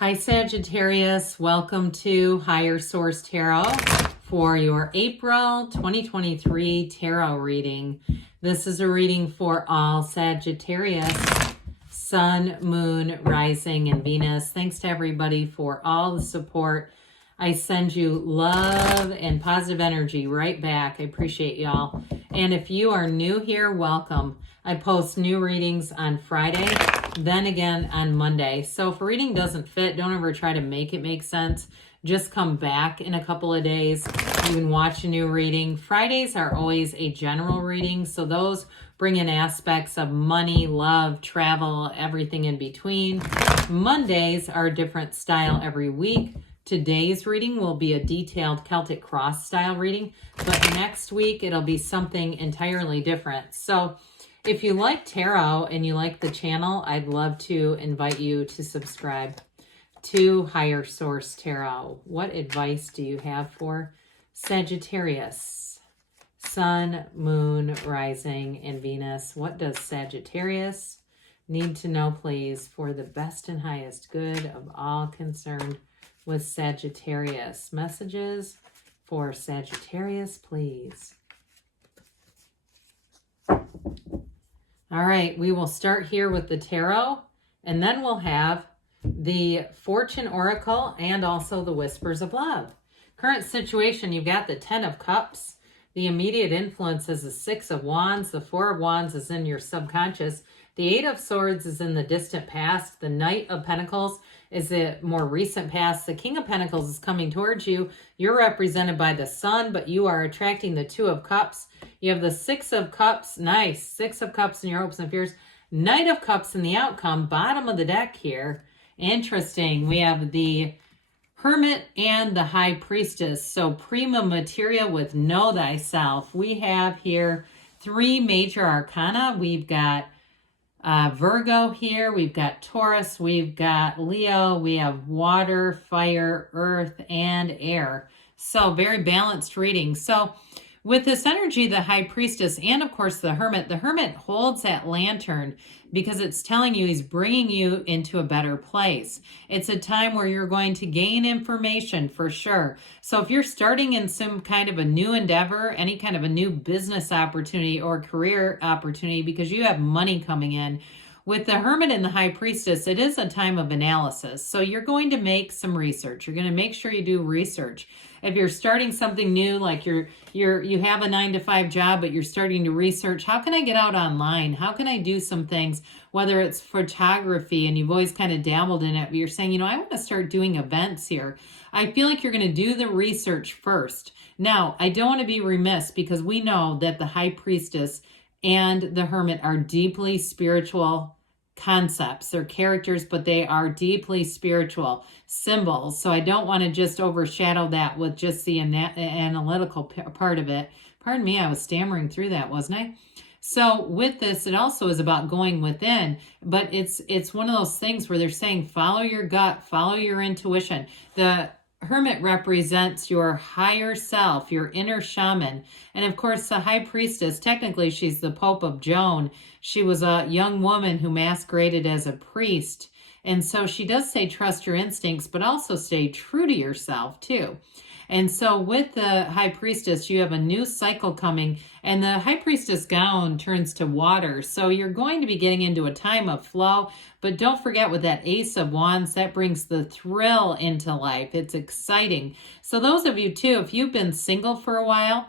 Hi Sagittarius, welcome to Higher Source Tarot for your April 2023 tarot reading. This is a reading for all Sagittarius, Sun, Moon, Rising, and Venus. Thanks to everybody for all the support. I send you love and positive energy right back. I appreciate y'all. And if you are new here, welcome. I post new readings on Friday, then again on Monday. So if a reading doesn't fit, don't ever try to make it make sense. Just come back in a couple of days. You can watch a new reading. Fridays are always a general reading, so those bring in aspects of money, love, travel, everything in between. Mondays are a different style every week. Today's reading will be a detailed Celtic cross style reading, but next week it'll be something entirely different. So if you like tarot and you like the channel, I'd love to invite you to subscribe to Higher Source Tarot. What advice do you have for Sagittarius? Sun, Moon, Rising, and Venus. What does Sagittarius need to know, please, for the best and highest good of all concerned with Sagittarius? Messages for Sagittarius, please. All right, we will start here with the tarot, and then we'll have the Fortune Oracle and also the Whispers of Love. Current situation, you've got the 10 of Cups. The immediate influence is the 6 of Wands. The 4 of Wands is in your subconscious. The 8 of Swords is in the distant past. The Knight of Pentacles is the more recent past. The King of Pentacles is coming towards you. You're represented by the Sun, but you are attracting the 2 of Cups. You have the 6 of Cups. Nice. 6 of Cups in your hopes and fears. Knight of Cups in the outcome. Bottom of the deck here. Interesting. We have the Hermit and the High Priestess. So prima materia with know thyself. We have here 3 major arcana. We've got Virgo here, we've got Taurus, we've got Leo, we have water, fire, earth, and air. So very balanced reading. So with this energy, the High Priestess and of course the Hermit holds that lantern because it's telling you he's bringing you into a better place. It's a time where you're going to gain information for sure. So if you're starting in some kind of a new endeavor, any kind of a new business opportunity or career opportunity because you have money coming in, with the Hermit and the High Priestess, it is a time of analysis. So you're going to make some research. You're going to make sure you do research. If you're starting something new, like you have a 9-to-5 job, but you're starting to research, how can I get out online? How can I do some things, whether it's photography and you've always kind of dabbled in it, but you're saying, I want to start doing events here. I feel like you're going to do the research first. Now, I don't want to be remiss because we know that the High Priestess and the Hermit are deeply spiritual concepts. They're characters, but they are deeply spiritual symbols. So I don't want to just overshadow that with just the analytical part of it. Pardon me, I was stammering through that, wasn't I? So with this, it also is about going within, but it's one of those things where they're saying, follow your gut, follow your intuition. The Hermit represents your higher self, your inner shaman. And of course, the High Priestess, technically she's the Pope of Joan. She was a young woman who masqueraded as a priest. And so she does say trust your instincts, but also stay true to yourself too. And so with the High Priestess, you have a new cycle coming, and the High Priestess gown turns to water. So you're going to be getting into a time of flow, but don't forget with that Ace of Wands, that brings the thrill into life. It's exciting. So those of you too, if you've been single for a while,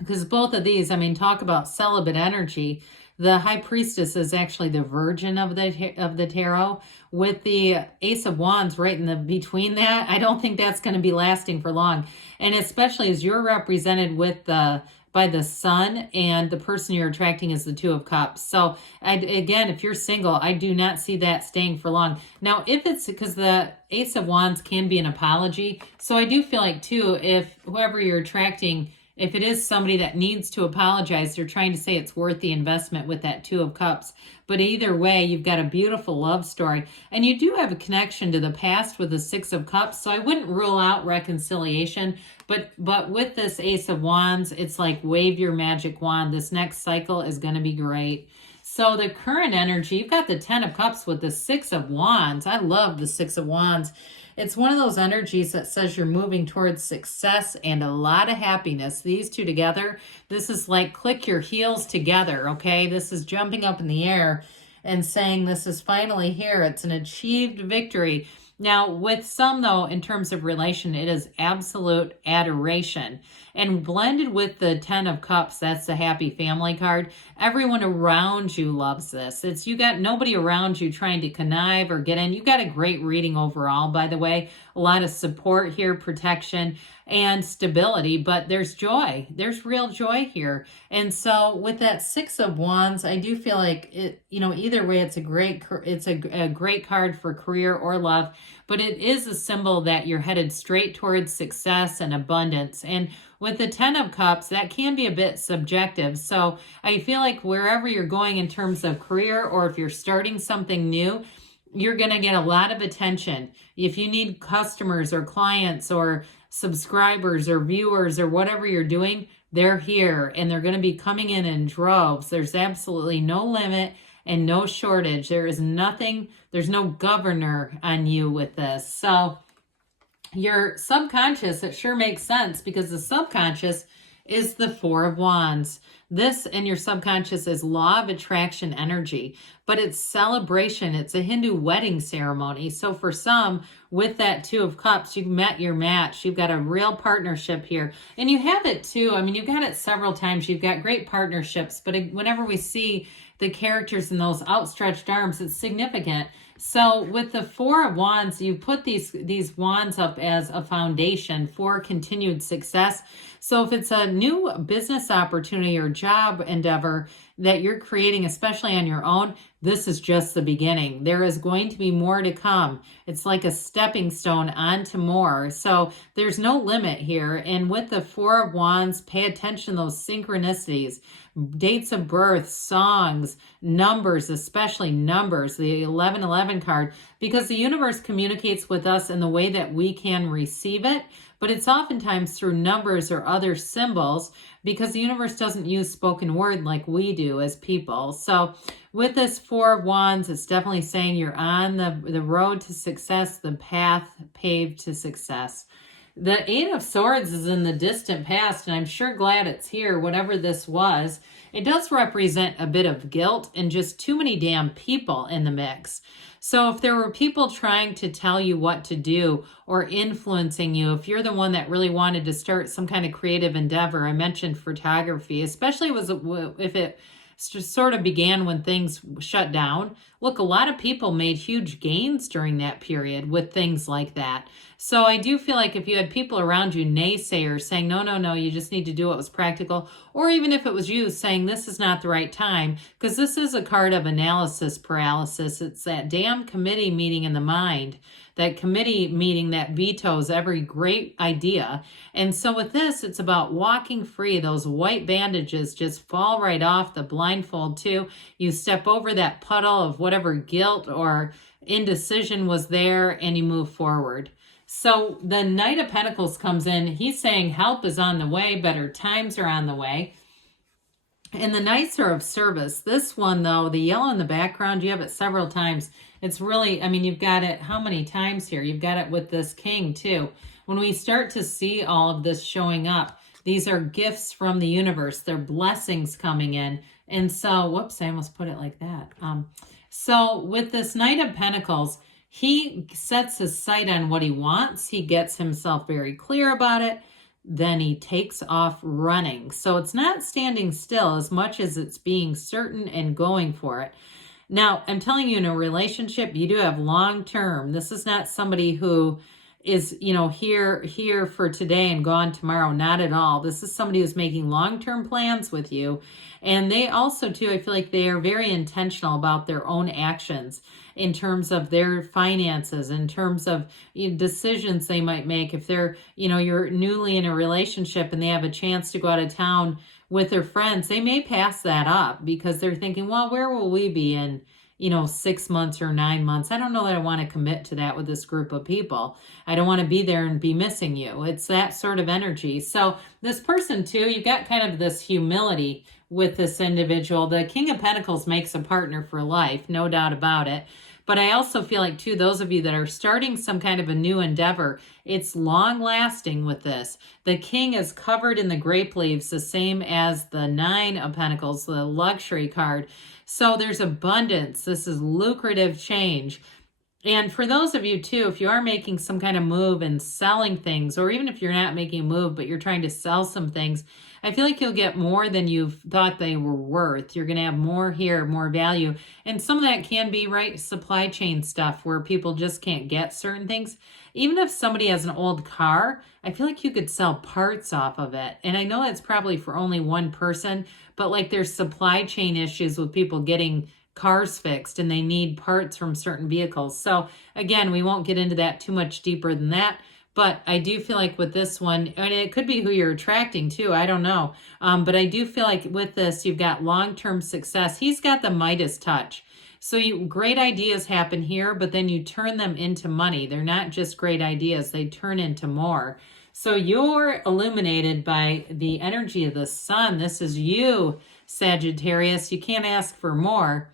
because both of these, talk about celibate energy. The High Priestess is actually the Virgin of the tarot, with the Ace of Wands right in the between that. I don't think that's going to be lasting for long, and especially as you're represented with by the Sun, and the person you're attracting is the 2 of Cups. So again, if you're single, I do not see that staying for long. Now, if it's because the Ace of Wands can be an apology, so I do feel like too, if whoever you're attracting, if it is somebody that needs to apologize, they're trying to say it's worth the investment with that 2 of Cups. But either way, you've got a beautiful love story. And you do have a connection to the past with the 6 of Cups. So I wouldn't rule out reconciliation. But with this Ace of Wands, it's like wave your magic wand. This next cycle is going to be great. So the current energy, you've got the 10 of Cups with the 6 of Wands. I love the 6 of Wands. It's one of those energies that says you're moving towards success and a lot of happiness. These two together, this is like click your heels together, okay? This is jumping up in the air and saying this is finally here. It's an achieved victory. Now, with some, though, in terms of relation, it is absolute adoration. And blended with the 10 of Cups, that's the happy family card. Everyone around you loves this. You got nobody around you trying to connive or get in. You got a great reading overall, by the way. A lot of support here, protection, and stability, but there's joy. There's real joy here. And so with that 6 of Wands, I do feel like it, either way, it's a great card for career or love, but it is a symbol that you're headed straight towards success and abundance. And with the 10 of Cups, that can be a bit subjective. So I feel like wherever you're going in terms of career, or if you're starting something new, you're going to get a lot of attention. If you need customers or clients or subscribers or viewers or whatever you're doing, they're here and they're going to be coming in droves. There's absolutely no limit and no shortage. There's no governor on you with this. So your subconscious, it sure makes sense because the subconscious is the 4 of Wands. This in your subconscious is law of attraction energy, but it's celebration. It's a Hindu wedding ceremony. So for some, with that 2 of Cups, you've met your match. You've got a real partnership here. And you have it too. I mean, you've got it several times. You've got great partnerships, but whenever we see the characters in those outstretched arms, it's significant. So with the 4 of Wands, you put these wands up as a foundation for continued success. So if it's a new business opportunity or job endeavor that you're creating, especially on your own, this is just the beginning. There is going to be more to come. It's like a stepping stone onto more. So there's no limit here. And with the 4 of Wands, pay attention to those synchronicities, dates of birth, songs, numbers, especially numbers, the 1111 card, because the universe communicates with us in the way that we can receive it. But it's oftentimes through numbers or other symbols because the universe doesn't use spoken word like we do as people. So with this 4 of Wands, it's definitely saying you're on the road to success, the path paved to success. The 8 of Swords is in the distant past, and I'm sure glad it's here, whatever this was. It does represent a bit of guilt and just too many damn people in the mix. So if there were people trying to tell you what to do or influencing you, if you're the one that really wanted to start some kind of creative endeavor, I mentioned photography, especially if it just sort of began when things shut down. Look, a lot of people made huge gains during that period with things like that. So I do feel like if you had people around you, naysayers, saying, no, you just need to do what was practical, or even if it was you saying this is not the right time, because this is a card of analysis paralysis. It's that damn committee meeting in the mind, that committee meeting that vetoes every great idea. And so with this, it's about walking free. Those white bandages just fall right off, the blindfold too. You step over that puddle of whatever guilt or indecision was there and you move forward. So the Knight of Pentacles comes in. He's saying help is on the way. Better times are on the way. And the Knights are of service. This one, though, the yellow in the background, you have it several times. It's really, I mean, you've got it how many times here? You've got it with this King, too. When we start to see all of this showing up, these are gifts from the universe. They're blessings coming in. And so, whoops, I almost put it like that. So with this Knight of Pentacles, he sets his sight on what he wants. He gets himself very clear about it. Then he takes off running. So it's not standing still as much as it's being certain and going for it. Now, I'm telling you, in a relationship, you do have long-term. This is not somebody who is, here for today and gone tomorrow. Not at all. This is somebody who's making long-term plans with you. And they also, too, I feel like they are very intentional about their own actions in terms of their finances, in terms of decisions they might make. If they're, you're newly in a relationship and they have a chance to go out of town with their friends, they may pass that up because they're thinking, well, where will we be in 6 months or 9 months. I don't know that I want to commit to that with this group of people. I don't want to be there and be missing you. It's that sort of energy. So this person too, you got kind of this humility with this individual. The King of Pentacles makes a partner for life, no doubt about it. But I also feel like, too, those of you that are starting some kind of a new endeavor, it's long lasting with this. The King is covered in the grape leaves, the same as the Nine of Pentacles, the luxury card. So there's abundance. This is lucrative change. And for those of you, too, if you are making some kind of move and selling things, or even if you're not making a move, but you're trying to sell some things, I feel like you'll get more than you thought they were worth. You're going to have more here, more value. And some of that can be, right, supply chain stuff where people just can't get certain things. Even if somebody has an old car, I feel like you could sell parts off of it. And I know that's probably for only one person, but like there's supply chain issues with people getting cars fixed and they need parts from certain vehicles. So again, we won't get into that too much deeper than that. But I do feel like with this one, and it could be who you're attracting too, I don't know. But I do feel like with this, you've got long-term success. He's got the Midas touch. So great ideas happen here, but then you turn them into money. They're not just great ideas, they turn into more. So you're illuminated by the energy of the sun. This is you, Sagittarius. You can't ask for more.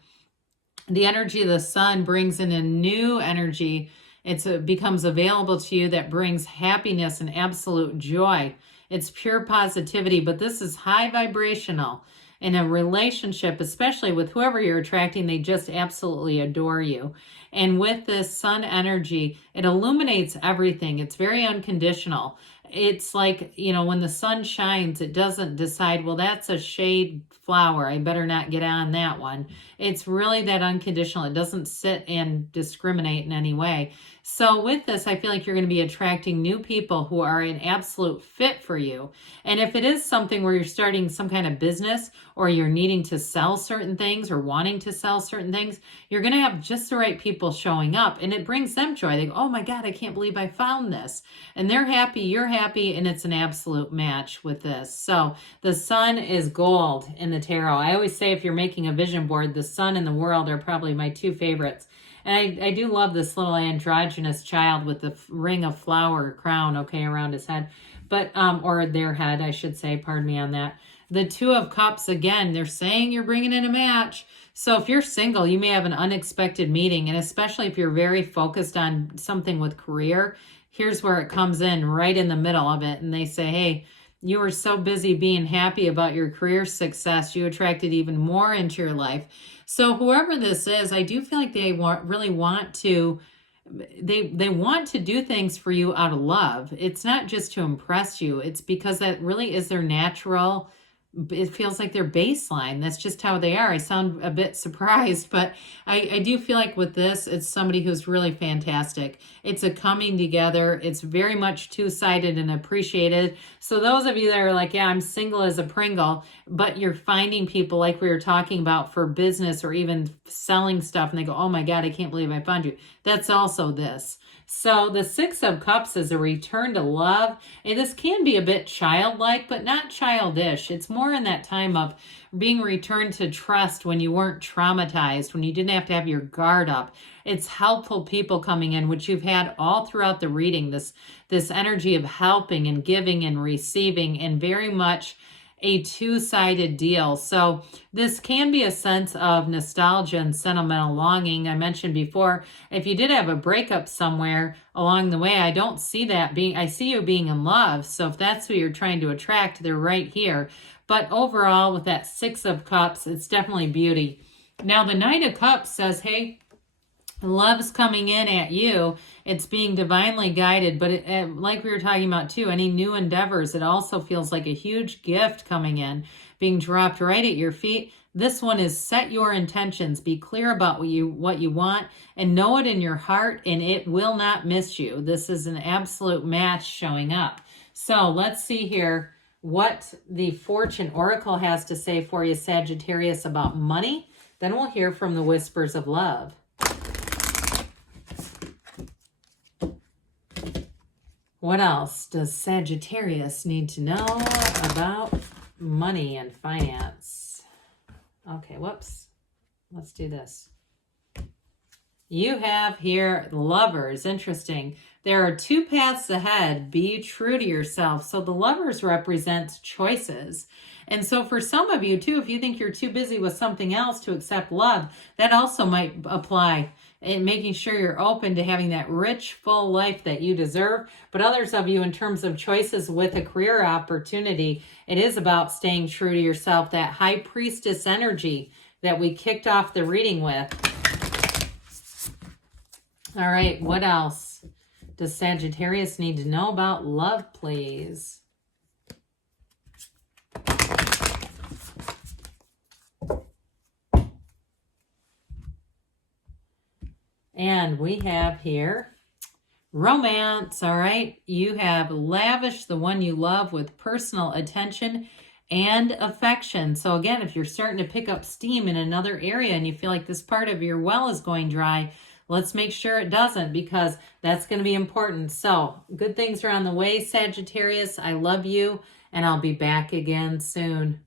The energy of the sun brings in a new energy. It becomes available to you that brings happiness and absolute joy. It's pure positivity, but this is high vibrational. In a relationship, especially with whoever you're attracting, they just absolutely adore you. And with this sun energy, it illuminates everything. It's very unconditional. It's like, when the sun shines, it doesn't decide, well, that's a shade flower, I better not get on that one. It's really that unconditional. It doesn't sit and discriminate in any way. So with this, I feel like you're going to be attracting new people who are an absolute fit for you. And if it is something where you're starting some kind of business or you're needing to sell certain things or wanting to sell certain things, you're going to have just the right people showing up and it brings them joy. They go, oh my God, I can't believe I found this. And they're happy, you're happy, and it's an absolute match with this. So the sun is gold in the tarot. I always say if you're making a vision board, the sun and the world are probably my two favorites. And I do love this little androgynous child with the ring of flower crown, around his head. But, or their head, I should say, pardon me on that. The Two of Cups, again, they're saying you're bringing in a match. So if you're single, you may have an unexpected meeting. And especially if you're very focused on something with career, here's where it comes in right in the middle of it. And they say, hey, you were so busy being happy about your career success, you attracted even more into your life. So whoever this is, I do feel like they really want to, they want to do things for you out of love. It's not just to impress you. It's because that really is their natural, it feels like their baseline. That's just how they are. I sound a bit surprised, but I do feel like with this, it's somebody who's really fantastic. It's a coming together. It's very much two-sided and appreciated. So those of you that are like, yeah, I'm single as a Pringle, but you're finding people like we were talking about for business or even selling stuff, and they go, oh my God, I can't believe I found you. That's also this. So the Six of Cups is a return to love. And this can be a bit childlike, but not childish. It's more in that time of being returned to trust when you weren't traumatized, when you didn't have to have your guard up. It's helpful people coming in, which you've had all throughout the reading, this energy of helping and giving and receiving, and very much a two-sided deal. So this can be a sense of nostalgia and sentimental longing. I mentioned before, if you did have a breakup somewhere along the way, I don't see that being, I see you being in love. So if that's who you're trying to attract, they're right here. But overall, with that Six of Cups, it's definitely beauty. Now, the Knight of Cups says, hey, love's coming in at you. It's being divinely guided, but like we were talking about too, any new endeavors, it also feels like a huge gift coming in, being dropped right at your feet. This one is set your intentions, be clear about what you want, and know it in your heart, and it will not miss you. This is an absolute match showing up. So let's see here what the Fortune Oracle has to say for you, Sagittarius, about money. Then we'll hear from the Whispers of Love. What else does Sagittarius need to know about money and finance? Okay, whoops. Let's do this. You have here Lovers. Interesting. There are two paths ahead. Be true to yourself. So the Lovers represents choices. And so for some of you too, if you think you're too busy with something else to accept love, that also might apply. And making sure you're open to having that rich, full life that you deserve. But others of you, in terms of choices with a career opportunity, it is about staying true to yourself. That High Priestess energy that we kicked off the reading with. All right, what else does Sagittarius need to know about love, please? And we have here romance, all right? You have lavished the one you love with personal attention and affection. So again, if you're starting to pick up steam in another area and you feel like this part of your well is going dry, let's make sure it doesn't, because that's going to be important. So good things are on the way, Sagittarius. I love you, and I'll be back again soon.